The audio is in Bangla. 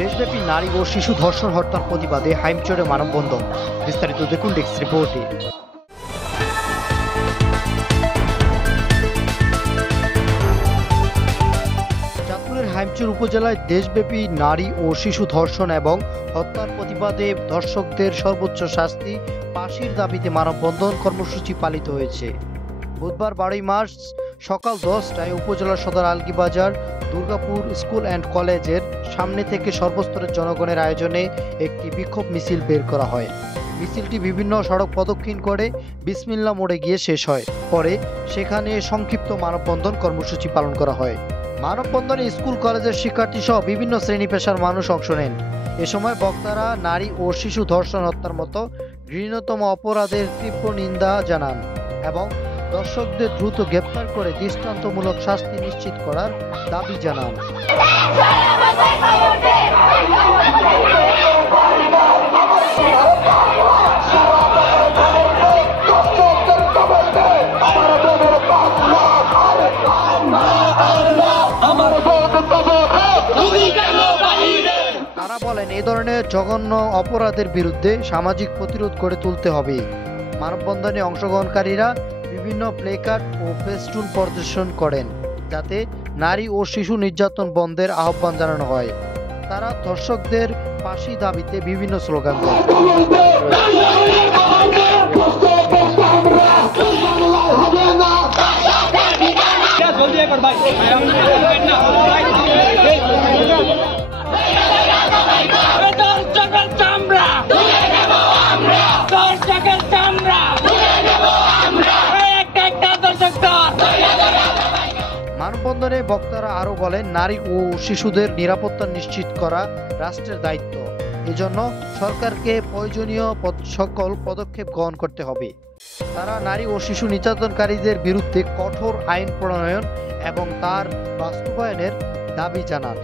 দেশব্যাপী নারী ও শিশু ধর্ষণ হত্যার প্রতিবাদে হাইমচরে মানববন্ধন। বিস্তারিত দেখুন ডেস্ক রিপোর্টে। চাঁদপুরের হাইমচর উপজেলায় দেশব্যাপী নারী ও শিশু ধর্ষণ এবং হত্যার প্রতিবাদে ধর্ষকদের সর্বোচ্চ শাস্তি ফাঁসির দাবিতে মানববন্ধন কর্মসূচি পালিত হয়েছে। বুধবার 12 মার্চ সকাল 10টায় উপজেলার সদর আলগীবাজার দুর্গাপুর স্কুল অ্যান্ড কলেজের সামনে থেকে সর্বস্তরের জনগণের আয়োজনে একটি বিক্ষোভ মিছিল বের করা হয়। মিছিলটি বিভিন্ন সড়ক প্রদক্ষিণ করে বিসমিল্লাহ মোড়ে গিয়ে শেষ হয়। পরে সেখানে সংক্ষিপ্ত মানববন্ধন কর্মসূচি পালন করা হয়। মানববন্ধনে স্কুল কলেজের শিক্ষার্থী সহ বিভিন্ন শ্রেণী পেশার মানুষ অংশ নেন। এ সময় বক্তারা নারী ও শিশু ধর্ষণ হত্যার মতো ঘৃণ্যতম অপরাধের তীব্র নিন্দা জানান এবং দর্শকদের দ্রুত গ্রেপ্তার করে দৃষ্টান্তমূলক শাস্তি নিশ্চিত করার দাবি জানান। তারা বলেন, এই ধরনের জঘন্য অপরাধের বিরুদ্ধে সামাজিক প্রতিরোধ গড়ে তুলতে হবে। মানববন্ধনে অংশগ্রহণকারীরা বিভিন্ন প্লেকার্ড ও ফেস্টুন প্রদর্শন করেন, যাতে নারী ও শিশু নির্যাতন বন্ধের আহ্বান জানানো হয়। তারা ধর্ষকদের ফাঁসি দাবিতে বিভিন্ন স্লোগান দেন। মানববন্ধনে বক্তারা আরো বলেন, নারী ও শিশুদের নিরাপত্তা নিশ্চিত করা রাষ্ট্রের দায়িত্ব। এজন্য সরকারকে প্রয়োজনীয় সকল পদক্ষেপ গ্রহণ করতে হবে। তারা নারী ও শিশু নির্যাতনকারীদের বিরুদ্ধে কঠোর আইন প্রণয়ন এবং তার বাস্তবায়নের দাবি জানান।